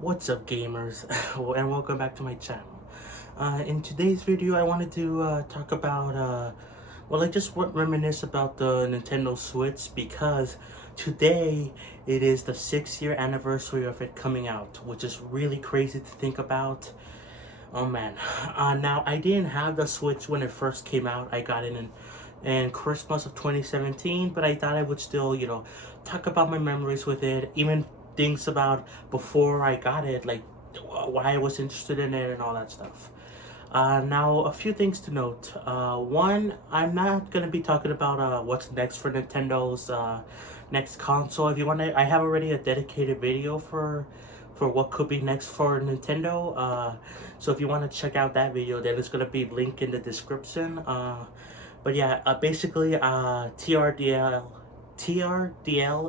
What's up, gamers? And welcome back to my channel. In today's video, I wanted to talk about, I just reminisce about the Nintendo Switch because today it is the 6-year anniversary of it coming out, which is really crazy to think about. Oh man. Now, I didn't have the Switch when it first came out. I got it in Christmas of 2017, but I thought I would still, talk about my memories with it, even things about before I got it, like why I was interested in it and all that stuff. Now, a few things to note. One, I'm not gonna be talking about what's next for Nintendo's next console. If you want to, I have already a dedicated video for what could be next for Nintendo. So if you want to check out that video, then it's gonna be linked in the description. But yeah, basically, TRDL,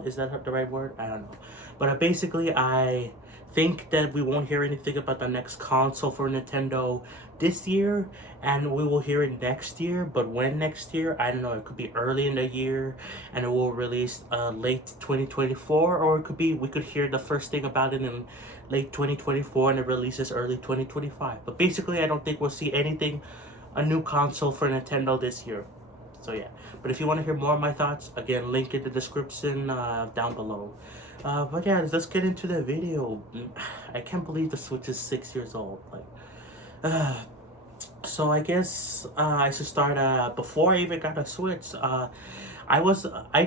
is that the right word? I don't know. But basically, I think that we won't hear anything about the next console for Nintendo this year, and we will hear it next year. But when next year, I don't know. It could be early in the year, and it will release late 2024, or it could be we could hear the first thing about it in late 2024, and it releases early 2025. But basically, I don't think we'll see anything, a new console for Nintendo this year. So yeah, but if you want to hear more of my thoughts, again, link in the description down below. But yeah, let's get into the video. I can't believe the Switch is 6 years old. So I guess I should start before I even got a Switch. I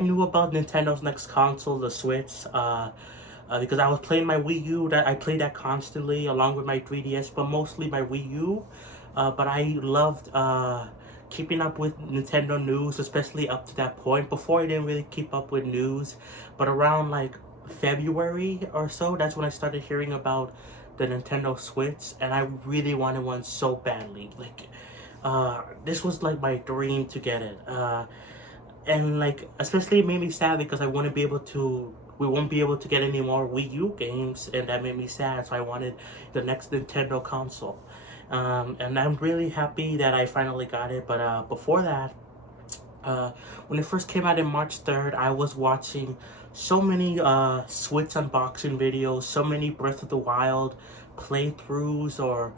knew about Nintendo's next console, the Switch, because I was playing my Wii U. That I played that constantly along with my 3DS, but mostly my Wii U. But I loved keeping up with Nintendo news, especially up to that point. Before, I didn't really keep up with news, but around like February or so, that's when I started hearing about the Nintendo Switch, and I really wanted one so badly. This was like my dream to get it. And like, especially it made me sad because I want to be able to. We won't be able to get any more Wii U games, and that made me sad. So I wanted the next Nintendo console. And I'm really happy that I finally got it. But before that, when it first came out in March 3rd, I was watching so many Switch unboxing videos, so many Breath of the Wild playthroughs or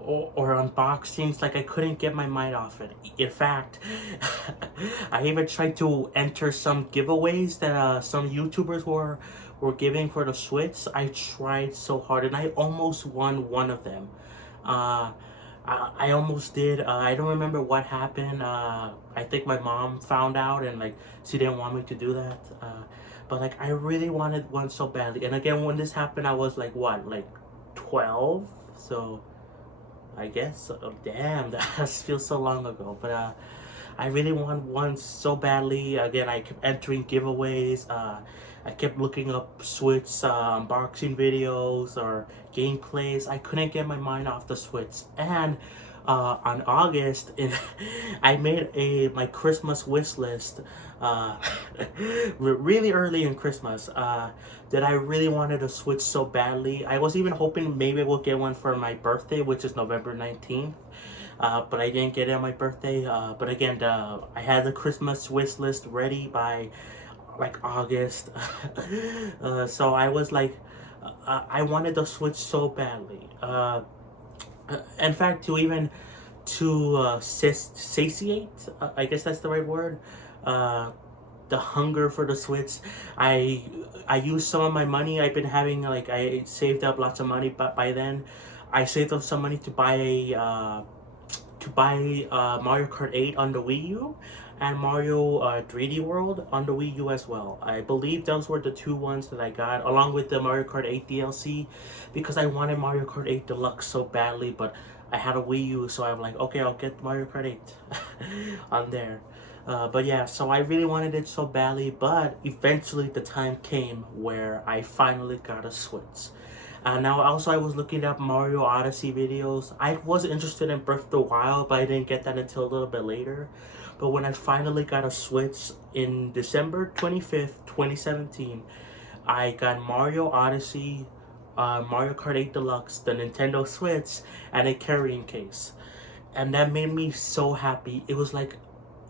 unboxings. Like, I couldn't get my mind off it. In fact, I even tried to enter some giveaways that some YouTubers were giving for the Switch. I tried so hard, and I almost won one of them. I almost did. I don't remember what happened. I think my mom found out, and like she didn't want me to do that. But like, I really wanted one so badly. And again, when this happened, I was like, what, like 12? So I guess, damn, that feels so long ago. But I really want one so badly. Again, I kept entering giveaways. I kept looking up Switch unboxing videos or gameplays. I couldn't get my mind off the Switch. And on August, I made my Christmas wish list really early in Christmas that I really wanted a Switch so badly. I was even hoping maybe we'll get one for my birthday, which is November 19th. But I didn't get it on my birthday. But again, I had the Christmas wish list ready by like August. So I was like, I wanted the Switch so badly. In fact, to satiate, I guess that's the right word, the hunger for the Switch, I used some of my money. I've been having, like, I saved up lots of money, but by then I saved up some money to buy Mario Kart 8 on the Wii U and Mario 3D World on the Wii U as well. I believe those were the two ones that I got, along with the Mario Kart 8 DLC, because I wanted Mario Kart 8 Deluxe so badly, but I had a Wii U, so I'm like, okay, I'll get Mario Kart 8 on there. But yeah, so I really wanted it so badly, but eventually the time came where I finally got a Switch. Now, also, I was looking up Mario Odyssey videos. I was interested in Breath of the Wild, but I didn't get that until a little bit later. But when I finally got a Switch in December 25th, 2017, I got Mario Odyssey, Mario Kart 8 Deluxe, the Nintendo Switch, and a carrying case. And that made me so happy. It was like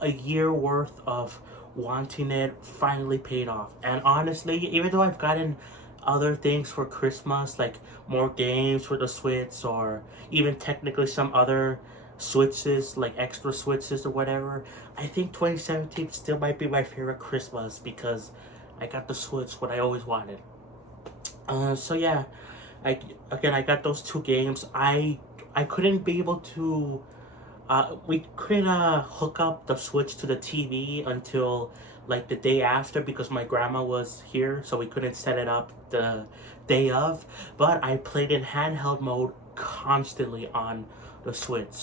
a year worth of wanting it finally paid off. And honestly, even though I've gotten other things for Christmas, like more games for the Switch, or even technically some other switches, like extra switches or whatever, I think 2017 still might be my favorite Christmas because I got the Switch, what I always wanted. So yeah, I I got those two games. I couldn't be able to we couldn't hook up the Switch to the TV until like the day after because my grandma was here, so we couldn't set it up the day of. But I played in handheld mode constantly on the Switch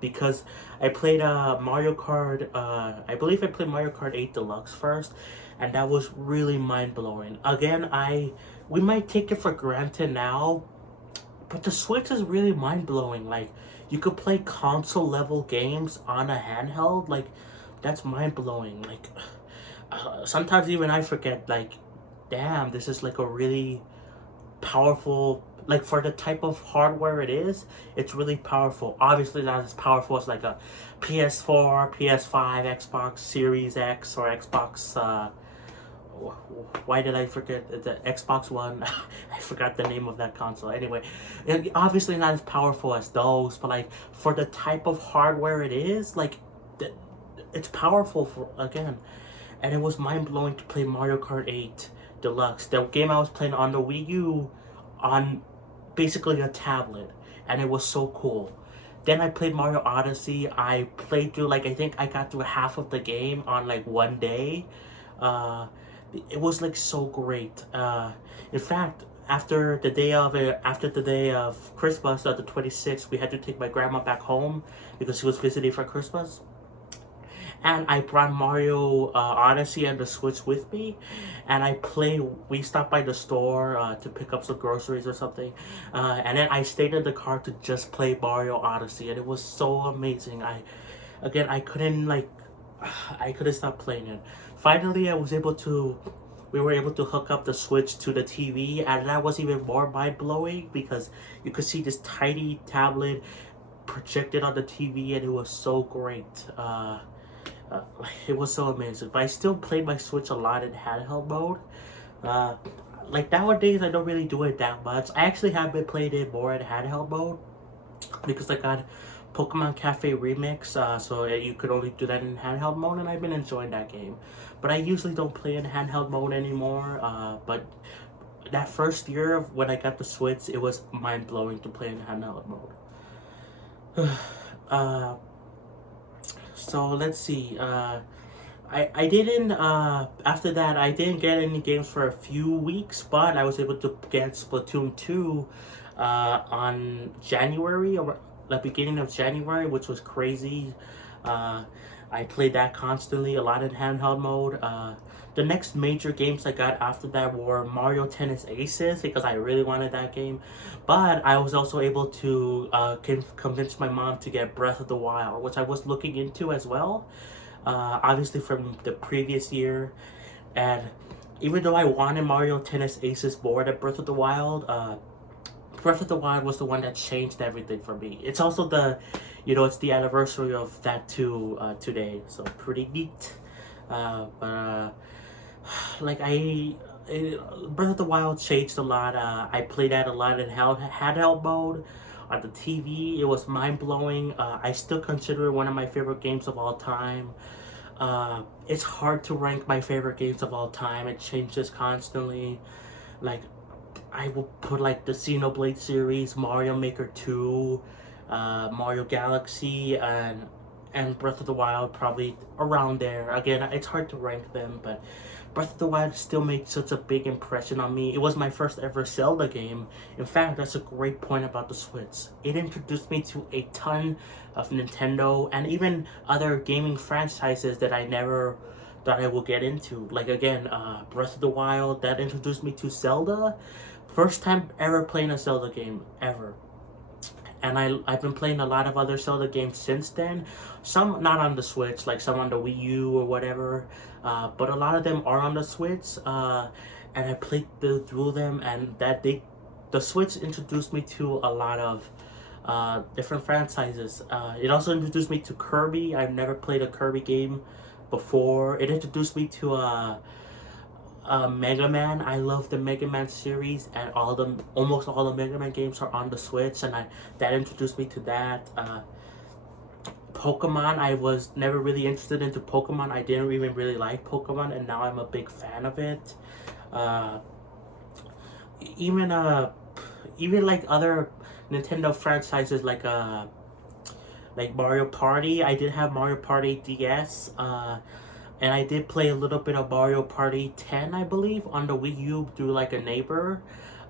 because I played Mario Kart. I believe I played Mario Kart 8 Deluxe first, and that was really mind blowing. Again, we might take it for granted now, but the Switch is really mind blowing. Like, you could play console level games on a handheld. Like, that's mind blowing. Like, sometimes even I forget. Like, damn, this is like a really powerful. Like, for the type of hardware it is, it's really powerful. Obviously, not as powerful as like a PS4, PS5, Xbox Series X, or Xbox. Why did I forget the Xbox One? I forgot the name of that console. Anyway, obviously not as powerful as those, but like for the type of hardware it is, like it's powerful for again. And it was mind blowing to play Mario Kart 8 Deluxe, the game I was playing on the Wii U, on basically a tablet, and it was so cool. Then I played Mario Odyssey. I played through like I think I got through half of the game on like one day. Uh, it was like so great. In fact, after the day of Christmas, the 26th, we had to take my grandma back home because she was visiting for Christmas. And I brought Mario Odyssey and the Switch with me, and I played. We stopped by the store to pick up some groceries or something, and then I stayed in the car to just play Mario Odyssey, and it was so amazing. I couldn't like, I couldn't stop playing it. Finally, we were able to hook up the Switch to the TV, and that was even more mind blowing because you could see this tiny tablet projected on the TV, and it was so great. It was so amazing. But I still played my Switch a lot in handheld mode. Like nowadays, I don't really do it that much. I actually have been playing it more in handheld mode because I got Pokemon Cafe Remix, so you could only do that in handheld mode, and I've been enjoying that game. But I usually don't play in handheld mode anymore. But that first year of when I got the Switch, it was mind blowing to play in handheld mode. So let's see. I didn't after that I didn't get any games for a few weeks, but I was able to get Splatoon 2 on January, or the beginning of January, which was crazy. I played that constantly, a lot in handheld mode. The next major games I got after that were Mario Tennis Aces because I really wanted that game, but I was also able to convince my mom to get Breath of the Wild, which I was looking into as well. Obviously from the previous year, and even though I wanted Mario Tennis Aces more than Breath of the Wild, Breath of the Wild was the one that changed everything for me. It's also it's the anniversary of that too today, so pretty neat. Like Breath of the Wild changed a lot. I played that a lot in handheld mode on the TV. It was mind blowing. I still consider it one of my favorite games of all time. It's hard to rank my favorite games of all time. It changes constantly. Like, I will put like the Xenoblade series, Mario Maker 2, Mario Galaxy, and Breath of the Wild probably around there. Again, it's hard to rank them, but Breath of the Wild still made such a big impression on me. It was my first ever Zelda game. In fact, that's a great point about the Switch. It introduced me to a ton of Nintendo and even other gaming franchises that I never thought I would get into. Like again, Breath of the Wild, that introduced me to Zelda. First time ever playing a Zelda game, ever. And I've been playing a lot of other Zelda games since then. Some not on the Switch, like some on the Wii U or whatever. But a lot of them are on the Switch. And I played through them, and the Switch introduced me to a lot of different franchises. It also introduced me to Kirby. I've never played a Kirby game before. It introduced me to Mega Man. I love the Mega Man series, and almost all the Mega Man games are on the Switch, and that introduced me to that. Pokemon, I was never really interested into Pokemon. I didn't even really like Pokemon, and now I'm a big fan of it. Uh, even even like other Nintendo franchises like Mario Party. I did have Mario Party DS. And I did play a little bit of Mario Party 10, I believe, on the Wii U through like a neighbor.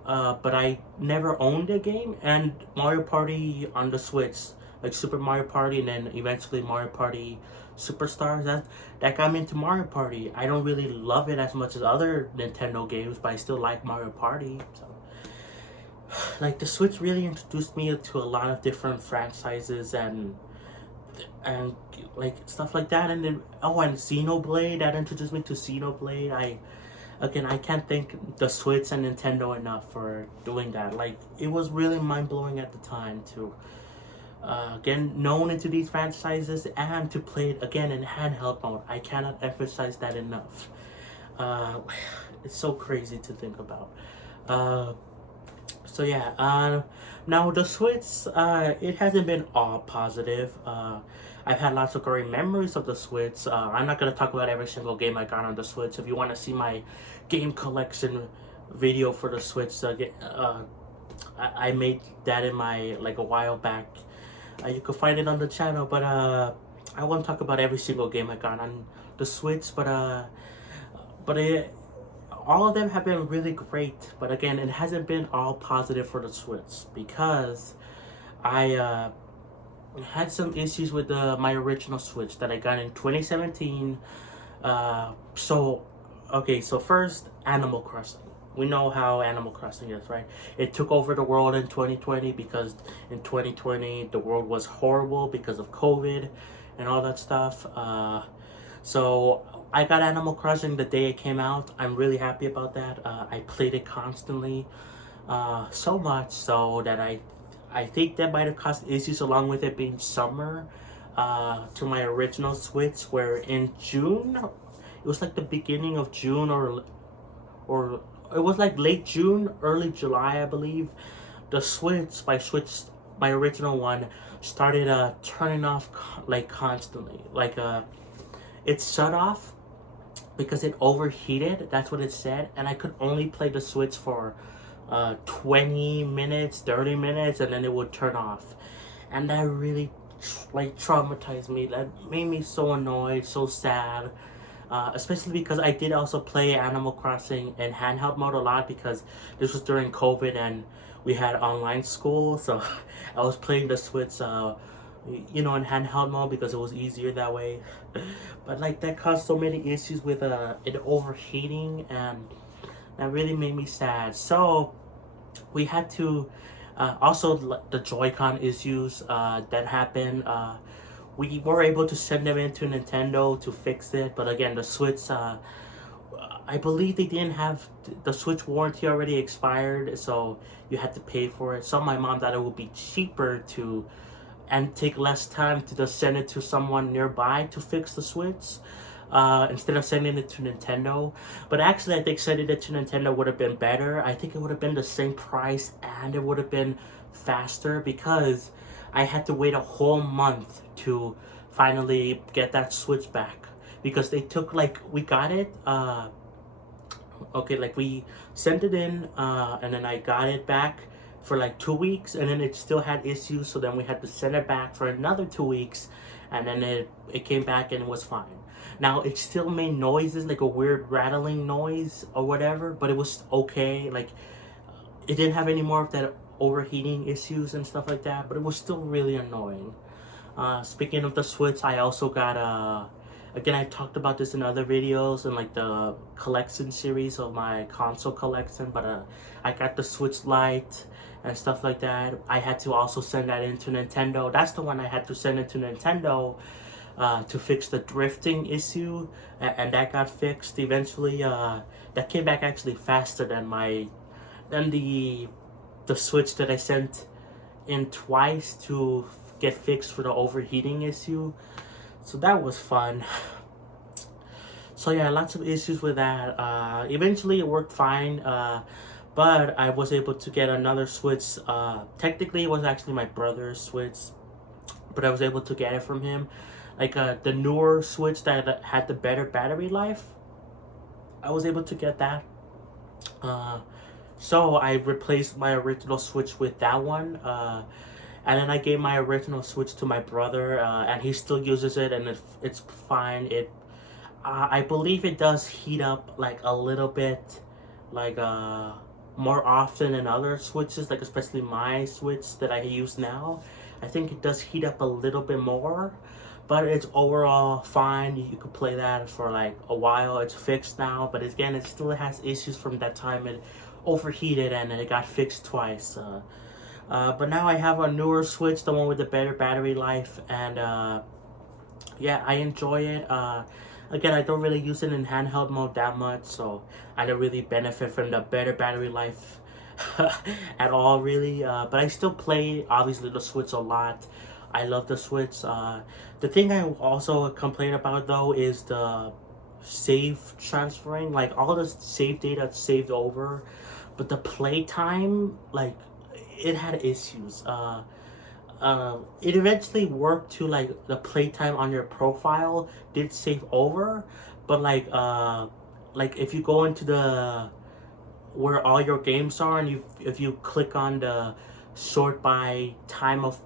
But I never owned the game. And Mario Party on the Switch, like Super Mario Party, and then eventually Mario Party Superstars. That got me into Mario Party. I don't really love it as much as other Nintendo games, but I still like Mario Party. So, like, the Switch really introduced me to a lot of different franchises and like stuff like that. And then and Xenoblade, that introduced me to Xenoblade. I can't thank the Switch and Nintendo enough for doing that. Like, it was really mind-blowing at the time to get known into these franchises and to play it again in handheld mode. I cannot emphasize that enough. It's so crazy to think about. So yeah, now the Switch, it hasn't been all positive. I've had lots of great memories of the Switch. I'm not gonna talk about every single game I got on the Switch. If you want to see my game collection video for the Switch, I made that in my like a while back. You can find it on the channel, but I won't talk about every single game I got on the Switch. But all of them have been really great. But again, it hasn't been all positive for the Switch because I had some issues with my original Switch that I got in 2017. So first, Animal Crossing. We know how Animal Crossing is, right? It took over the world in 2020 because in 2020 the world was horrible because of COVID and all that stuff. So I got Animal Crossing the day it came out. I'm really happy about that. I played it constantly, so much so that I think that might have caused issues along with it being summer to my original Switch, where in June, it was like the beginning of June or it was like late June, early July, I believe. The my original one, started turning off like constantly. Like it shut off because it overheated. That's what it said, and I could only play the Switch for 20 minutes, 30 minutes, and then it would turn off. And that really like traumatized me. That made me so annoyed, so sad. Especially because I did also play Animal Crossing in handheld mode a lot because this was during COVID and we had online school. So I was playing the Switch, in handheld mode because it was easier that way. But like that caused so many issues with it overheating, and that really made me sad. So we had to also the Joy-Con issues that happened. We were able to send them into Nintendo to fix it, but again, the Switch, I believe they didn't have the Switch warranty already expired, so you had to pay for it. So my mom thought it would be cheaper and take less time to just send it to someone nearby to fix the Switch, instead of sending it to Nintendo. But actually, I think sending it to Nintendo would have been better. I think it would have been the same price and it would have been faster because I had to wait a whole month to finally get that Switch back, because they took we got it we sent it in, and then I got it back for like 2 weeks, and then it still had issues, so then we had to send it back for another 2 weeks, and then it came back and it was fine. Now it still made noises, like a weird rattling noise or whatever, but it was okay. Like, it didn't have any more of that overheating issues and stuff like that, but it was still really annoying. Speaking of the Switch, I also got again, I've talked about this in other videos and like the collection series of my console collection, but I got the Switch Lite and stuff like that. I had to also send that into Nintendo. That's the one I had to send into Nintendo to fix the drifting issue, and that got fixed eventually. That came back actually faster than the Switch that I sent in twice to get fixed for the overheating issue. So that was fun. So yeah, lots of issues with that. Eventually it worked fine. But I was able to get another Switch. Technically it was actually my brother's Switch, but I was able to get it from him. Like the newer Switch that had the better battery life, I was able to get that. Uh, so I replaced my original Switch with that one. And then I gave my original Switch to my brother, and he still uses it, and it's fine. I believe it does heat up like a little bit, like more often than other Switches, like especially my Switch that I use now. I think it does heat up a little bit more, but it's overall fine. You could play that for like a while. It's fixed now, but again, it still has issues from that time it overheated and it got fixed twice. But now I have a newer Switch, the one with the better battery life, and yeah, I enjoy it. Again, I don't really use it in handheld mode that much, so I don't really benefit from the better battery life at all, really. But I still play, obviously, the Switch a lot. I love the Switch. The thing I also complain about, though, is the save transferring. Like, all the save data saved over, but the playtime, like, it had issues. It eventually worked to like the playtime on your profile did save over, but like if you go into the where all your games are and you if you click on the sort by time of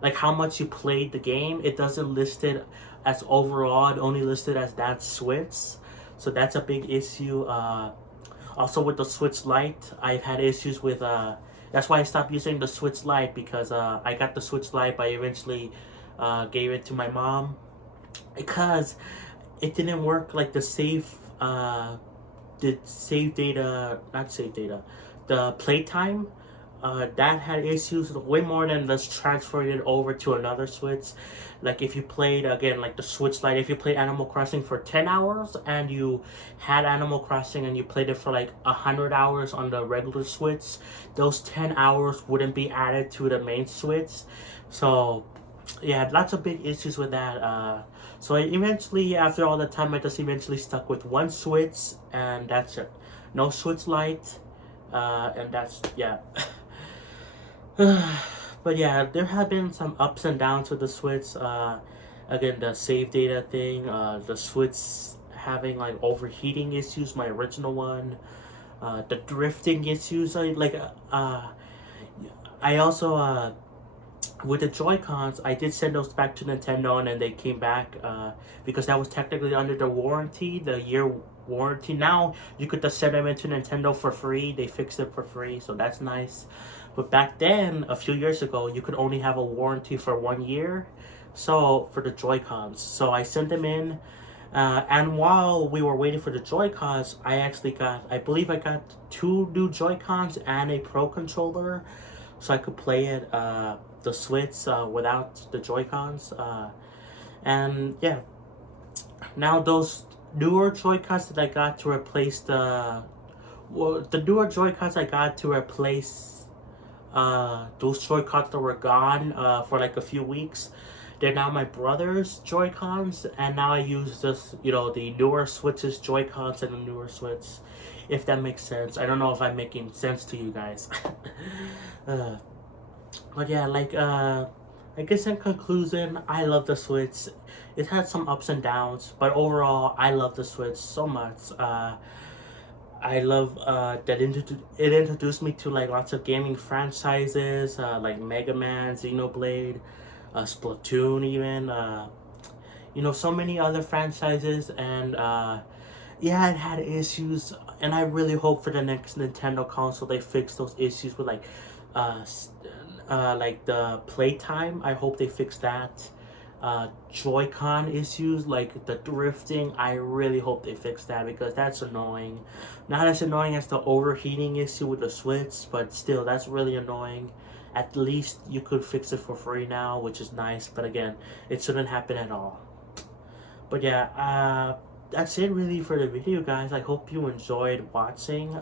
like how much you played the game, it doesn't list it as overall. It only listed as that Switch, so that's a big issue. Also with the Switch Lite, I've had issues with that's why I stopped using the Switch Lite, because I got the Switch Lite, but I eventually gave it to my mom because it didn't work. Like the save data, not save data, the playtime. That had issues way more than just transferring it over to another Switch. Like if you played, again, like the Switch Lite, if you played Animal Crossing for 10 hours and you had Animal Crossing and you played it for like 100 hours on the regular Switch, those 10 hours wouldn't be added to the main Switch. So yeah, lots of big issues with that. So I eventually, after all the time, I just eventually stuck with one Switch, and that's it. No Switch Lite, and that's, yeah. But yeah, there have been some ups and downs with the Switch. Again, the save data thing, the Switch having like overheating issues, my original one, the drifting issues. I also with the Joy-Cons, I did send those back to Nintendo, and then they came back because that was technically under the warranty, the year warranty. Now you could just send them into Nintendo for free. They fixed it for free, so that's nice. But back then, a few years ago, you could only have a warranty for 1 year. So for the Joy-Cons, so I sent them in, and while we were waiting for the Joy-Cons, I believe I got 2 new Joy-Cons and a Pro controller, so I could play it the Switch without the Joy-Cons. And yeah, now those newer Joy-Cons that I got to replace the newer Joy-Cons I got to replace those Joy-Cons that were gone for like a few weeks. They're now my brother's Joy-Cons, and now I use this, the newer Switch's Joy-Cons and the newer Switch, if that makes sense. I don't know if I'm making sense to you guys. But yeah, I guess in conclusion, I love the Switch. It had some ups and downs, but overall, I love the Switch so much. I love that it introduced me to like lots of gaming franchises, like Mega Man, Xenoblade, Splatoon, even so many other franchises. And yeah, it had issues, and I really hope for the next Nintendo console they fix those issues with like the playtime. I hope they fix that. Joy-Con issues, like the drifting, I really hope they fix that, because that's annoying. Not as annoying as the overheating issue with the Switch, but still, that's really annoying. At least you could fix it for free now, which is nice, but again, it shouldn't happen at all. But yeah, that's it really for the video, guys. I hope you enjoyed watching.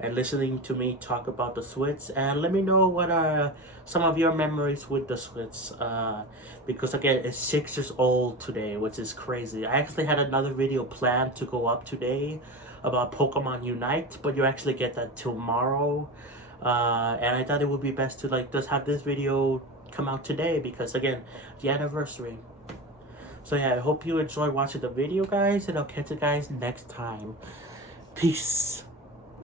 and listening to me talk about the Switch. And let me know what are some of your memories with the Switch. Because again, it's 6 years old today, which is crazy. I actually had another video planned to go up today about Pokemon Unite, but you actually get that tomorrow. And I thought it would be best to like just have this video come out today because again, the anniversary. So yeah, I hope you enjoy watching the video, guys, and I'll catch you guys next time. Peace.